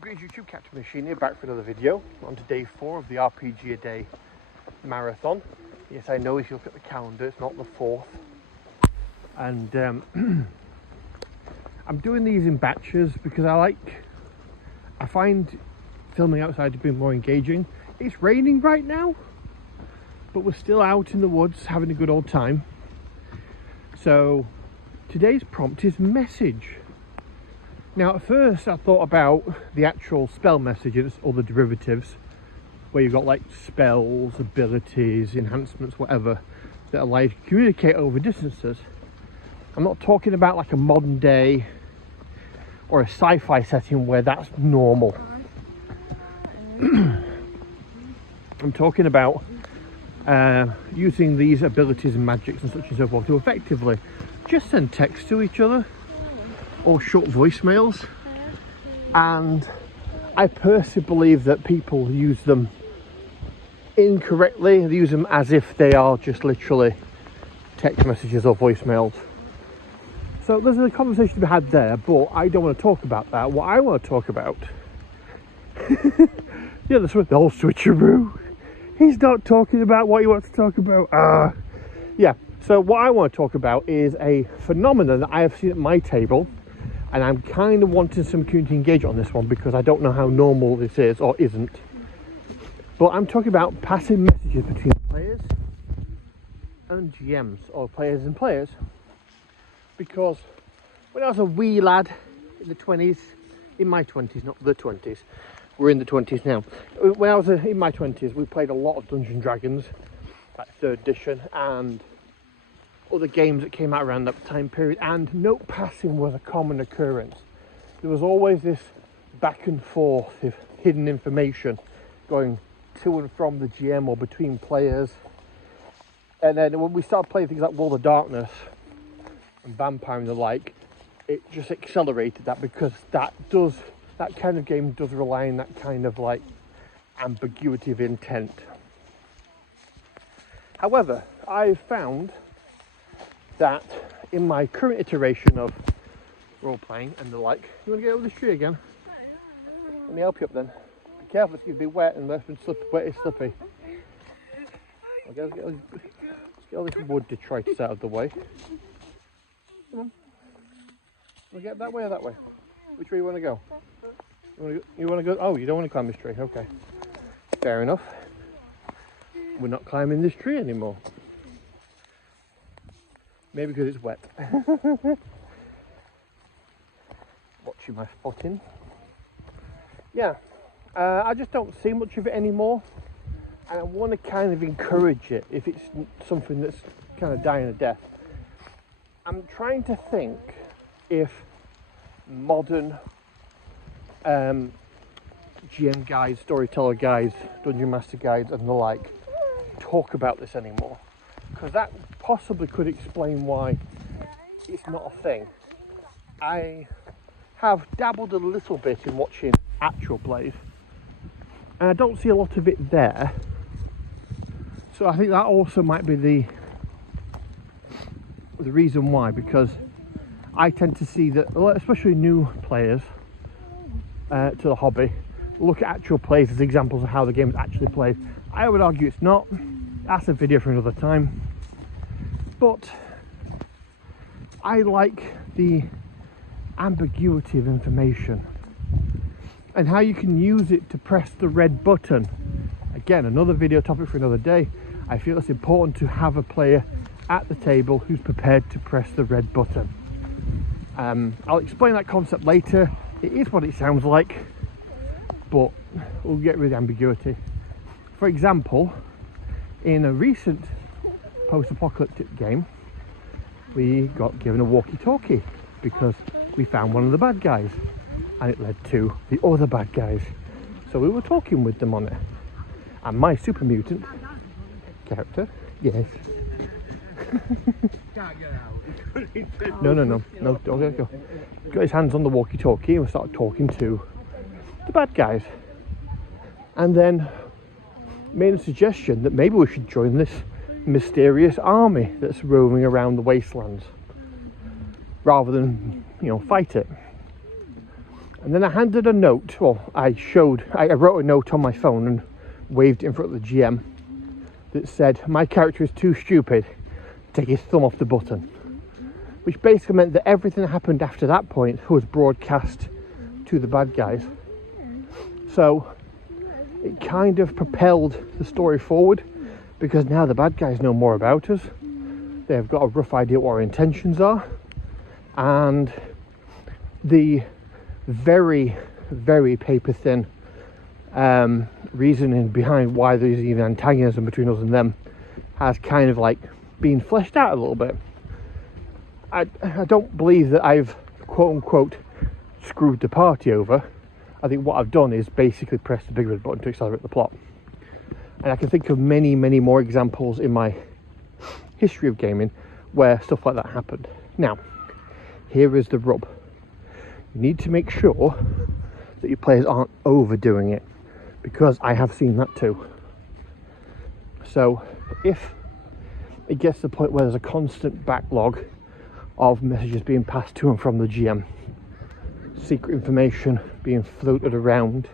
Greetings YouTube, Captain Machine here, back for another video. On to day 4 of the RPGaDay marathon. Yes, I know if you look at the calendar, it's not the 4th. And I'm doing these in batches because I find filming outside to be more engaging. It's raining right now, but we're still out in the woods having a good old time. So today's prompt is message. Now at first I thought about the actual spell messages or the derivatives, where you've got like spells, abilities, enhancements, whatever, that allow you to communicate over distances. I'm not talking about like a modern day or a sci-fi setting where that's normal. I'm talking about using these abilities and magics and such and so forth to effectively just send text to each other or short voicemails. And I personally believe that people use them incorrectly. They use them as if they are just literally text messages or voicemails. So there's a conversation to be had there, but I don't want to talk about that. What I want to talk about yeah, the whole switcheroo. He's not talking about what he wants to talk about. Yeah, so what I want to talk about is a phenomenon that I have seen at my table, and I'm kind of wanting some community engagement on this one because I don't know how normal this is or isn't. But I'm talking about passing messages between players and GMs, or players and players. Because when I was a wee lad in the 20s, in my 20s, not the 20s, we're in the 20s now. When I was in my 20s, we played a lot of Dungeons and Dragons, like 3rd edition, and other games that came out around that time period, and note passing was a common occurrence. There was always this back and forth of hidden information going to and from the GM or between players. And then when we started playing things like World of Darkness and Vampire and the like, it just accelerated that, because that kind of game does rely on that kind of like ambiguity of intent. However, I've found that in my current iteration of role playing and the like, you want to get over this tree again? Let me help you up then. Be careful, it's going to be wet and wet and slippy. Okay, let's get all this wood detritus out of the way. Come on. Want to get that way or that way? Which way you want to go? You want to go? Oh, you don't want to climb this tree. Okay, fair enough. We're not climbing this tree anymore. Maybe because it's wet. Watching my spotting. Yeah, I just don't see much of it anymore, and I want to kind of encourage it if it's something that's kind of dying a death. I'm trying to think if modern GM guides, storyteller guides, dungeon master guides and the like talk about this anymore, because that possibly could explain why it's not a thing. I have dabbled a little bit in watching actual plays, and I don't see a lot of it there, so I think that also might be the reason why, because I tend to see that, especially new players to the hobby, look at actual plays as examples of how the game is actually played. I would argue it's not. That's a video for another time. But I like the ambiguity of information and how you can use it to press the red button. Again, another video topic for another day. I feel it's important to have a player at the table who's prepared to press the red button. I'll explain that concept later. It is what it sounds like, but we'll get rid of the ambiguity. For example, in a recent post-apocalyptic game, we got given a walkie-talkie because we found one of the bad guys, and it led to the other bad guys. So we were talking with them on it. And my super mutant character, yes. Can't get out. No, don't go. Got his hands on the walkie-talkie and we started talking to the bad guys. And then made a suggestion that maybe we should join this mysterious army that's roaming around the wastelands, rather than, fight it. And then I handed a note, well, I wrote a note on my phone and waved it in front of the GM that said, my character is too stupid to take his thumb off the button. Which basically meant that everything that happened after that point was broadcast to the bad guys. So it kind of propelled the story forward, because now the bad guys know more about us. They've got a rough idea what our intentions are, and the very, very paper thin reasoning behind why there's even antagonism between us and them has kind of like been fleshed out a little bit. I don't believe that I've quote unquote screwed the party over. I think what I've done is basically press the big red button to accelerate the plot. And I can think of many, many more examples in my history of gaming where stuff like that happened. Now, here is the rub. You need to make sure that your players aren't overdoing it, because I have seen that too. So if it gets to the point where there's a constant backlog of messages being passed to and from the GM, secret information being floated around,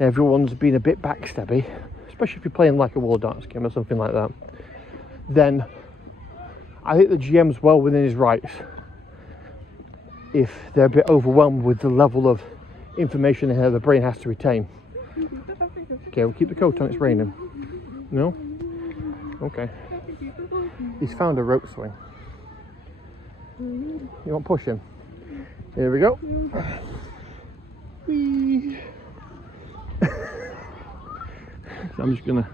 everyone's been a bit backstabby, especially if you're playing like a World of Darkness game or something like that, then I think the GM's well within his rights, if they're a bit overwhelmed with the level of information that the brain has to retain. Okay, we'll keep the coat on, it's raining. No? Okay. He's found a rope swing. You want to push him? Here we go. Whee. So I'm just going to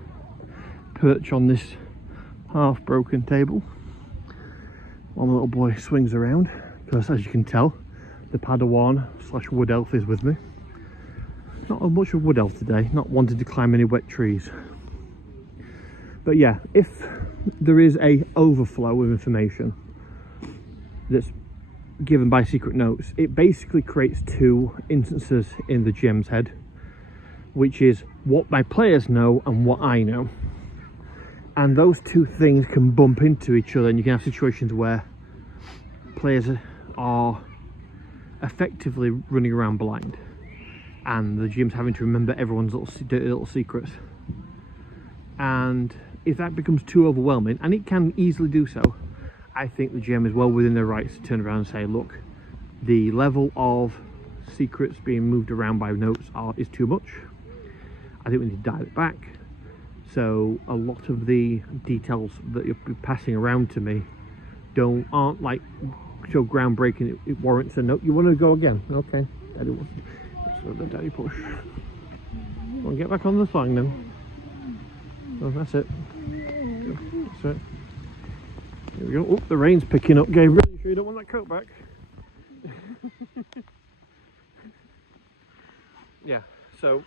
perch on this half broken table while my little boy swings around, because as you can tell, the Padawan / wood elf is with me. Not much of wood elf today, not wanting to climb any wet trees. But yeah, if there is a overflow of information that's given by secret notes, it basically creates two instances in the GM's head, which is what my players know and what I know. And those two things can bump into each other, and you can have situations where players are effectively running around blind, and the GM's having to remember everyone's little secrets. And if that becomes too overwhelming, and it can easily do so, I think the GM is well within their rights to turn around and say, look, the level of secrets being moved around by notes is too much. I think we need to dial it back. So a lot of the details that you're passing around to me aren't like so groundbreaking it warrants a note. You want to go again? Okay, Daddy wants. So the Daddy push. Well, get back on the thing then. Oh, that's it. That's it. Here we go. Oh, the rain's picking up, Gabriel. You sure you don't want that coat back? Yeah, so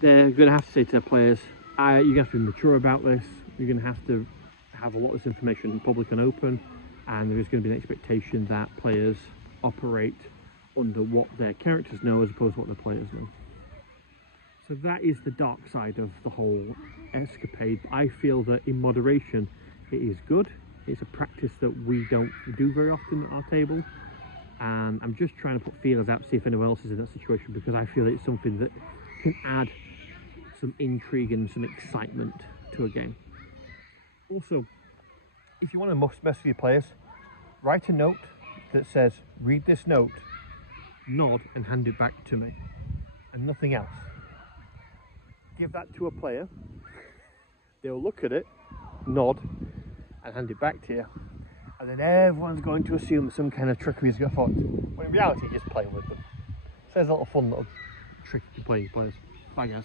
they're going to have to say to their players, you're going to have to be mature about this. You're going to have a lot of this information public and open, and there is going to be an expectation that players operate under what their characters know as opposed to what their players know. So that is the dark side of the whole escapade. I feel that in moderation it is good. It's a practice that we don't do very often at our table, and I'm just trying to put feelers out to see if anyone else is in that situation, because I feel it's something that can add some intrigue and some excitement to a game. Also, if you want to mess with your players, write a note that says, read this note, nod and hand it back to me, and nothing else. Give that to a player, they'll look at it, nod and hand it back to you, and then everyone's going to assume some kind of trickery is afoot, when in reality you're just playing with them. So there's a little fun little trick to play your players. Bye guys.